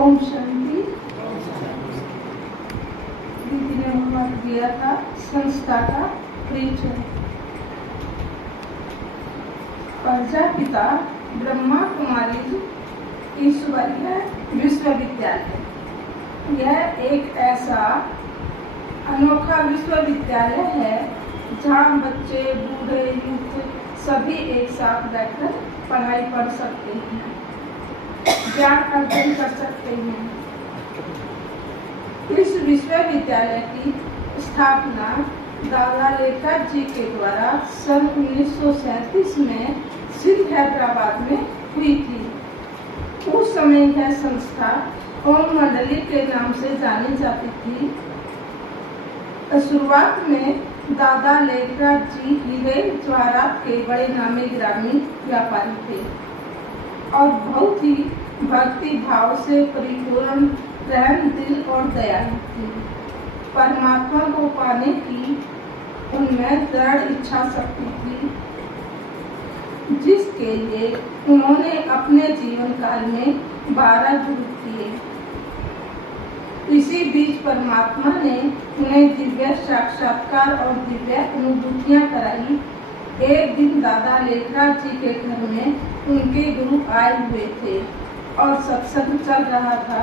ओम शांति। दीदी ने होमवर्क दिया था संस्था का परिचय। प्रजापिता ब्रह्मा कुमारी ईश्वरीय विश्वविद्यालय, यह एक ऐसा अनोखा विश्वविद्यालय है जहाँ बच्चे, बूढ़े, युवक सभी एक साथ बैठकर पढ़ाई पढ़ सकते हैं, ज्ञान अर्जन कर सकते हैं। इस विश्वविद्यालय की स्थापना दादा लेखराज जी के द्वारा सन 1937 में सिंध हैदराबाद में हुई थी। उस समय यह संस्था ओम मंडली के नाम से जानी जाती थी। शुरुआत में दादा लेखराज जी हीरे जवाहरात के बड़े नामी गिरामी व्यापारी थे और बहुत ही भक्ति भाव से परिपूर्ण, रहम दिल और दयालु थे। परमात्मा को पाने की उनमें दृढ़ इच्छा शक्ति थी, जिसके लिए उन्होंने अपने जीवन काल में 12 गुरु किए। इसी बीच परमात्मा ने उन्हें दिव्य साक्षात्कार और दिव्य अनुभूतियां कराई। एक दिन दादा लेखराज जी के घर में उनके गुरु आए हुए थे और सत्संग चल रहा था।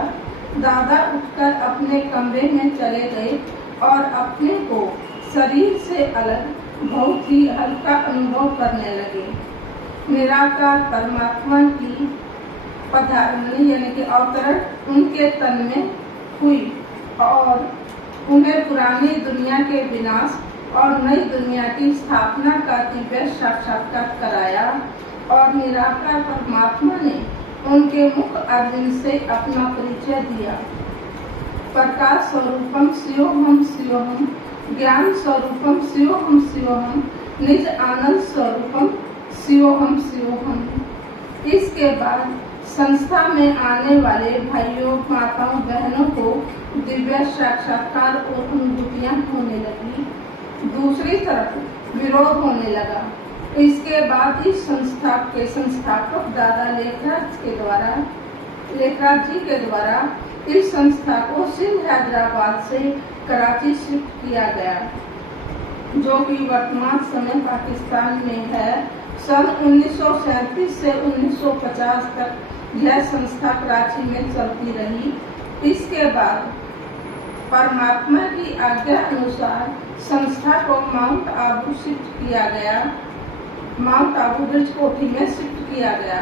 दादा उठकर अपने कमरे में चले गए और अपने को शरीर से अलग बहुत ही हल्का अनुभव करने लगे। निराकार परमात्मा की पधारनी यानी कि अवतरण उनके तन में हुई और उन्हें पुरानी दुनिया के विनाश और नई दुनिया की स्थापना का दिव्य साक्षात्कार कराया और निराकार परमात्मा ने उनके मुख अरविंद से अपना परिचय दिया। प्रकाश स्वरूपम शिवोहम शिवोहम, ज्ञान स्वरूपम शिवोहम शिवोहम, निज आनंद स्वरूपम शिवोहम शिवोहम। इसके बाद संस्था में आने वाले भाइयों, माताओं, बहनों को दिव्य साक्षात्कार और अनुभूतियां होने लगी। दूसरी तरफ विरोध होने लगा। इसके बाद इस संस्था के संस्थापक दादा लेखराज जी के द्वारा इस संस्था को सिंध हैदराबाद से कराची शिफ्ट किया गया, जो कि वर्तमान समय पाकिस्तान में है। सन 1937 से 1950 तक यह संस्था कराची में चलती रही। इसके बाद परमात्मा की आज्ञा अनुसार संस्था को माउंट आबू शिफ्ट किया गया, माउंट आबू ब्रिज कोठी में शिफ्ट किया गया।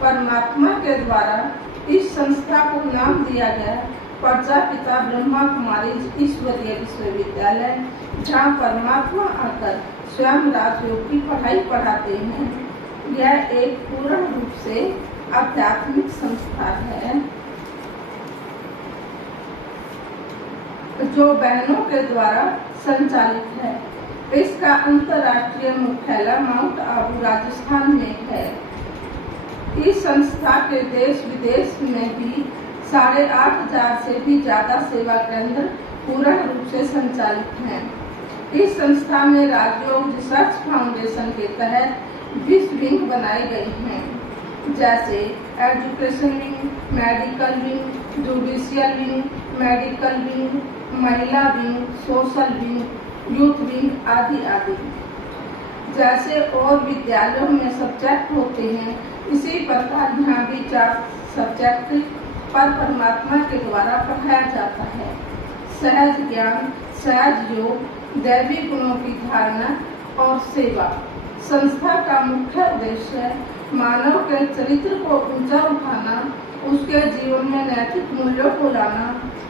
परमात्मा के द्वारा इस संस्था को नाम दिया गया प्रजापिता ब्रह्मा कुमारी ईश्वरीय विश्वविद्यालय, जहाँ परमात्मा आकर स्वयं राजयोग की पढ़ाई पढ़ाते हैं। यह एक पूर्ण रूप से आध्यात्मिक संस्था है जो बहनों के द्वारा संचालित है। इसका अंतर्राष्ट्रीय मुख्यालय माउंट आबू राजस्थान में है। इस संस्था के देश विदेश में भी 8,500 से भी ज्यादा सेवा केंद्र पूर्ण रूप से संचालित हैं। इस संस्था में राजयोग रिसर्च फाउंडेशन के तहत 20 विंग बनाए गए हैं, जैसे education wing, medical wing, judicial wing, medical wing, महिला wing, social wing, youth wing आदि आदि। जैसे और विद्यालयों में सब्जेक्ट होते हैं, इसी प्रकार यहाँ भी 4 सब्जेक्ट पर परमात्मा के द्वारा पढ़ाया जाता है। सहज ज्ञान, सहज योग, दैवी गुणों की धारणा और सेवा। संस्था का मुख्य उद्देश्य मानव के चरित्र को ऊंचा उठाना, उसके जीवन में नैतिक मूल्यों को लाना,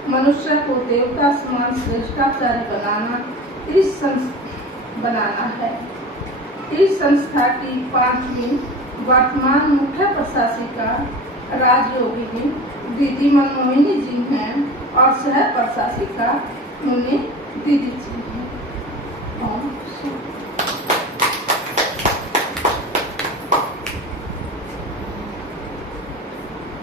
मनुष्य को देवता समान श्रेष्ठाचार्य बनाना है। इस संस्था की 5वीं वर्तमान मुख्य प्रशासिका राजयोगिनी दीदी मनमोहिनी जी हैं और सह प्रशासिका मुनि दीदी जी हैं।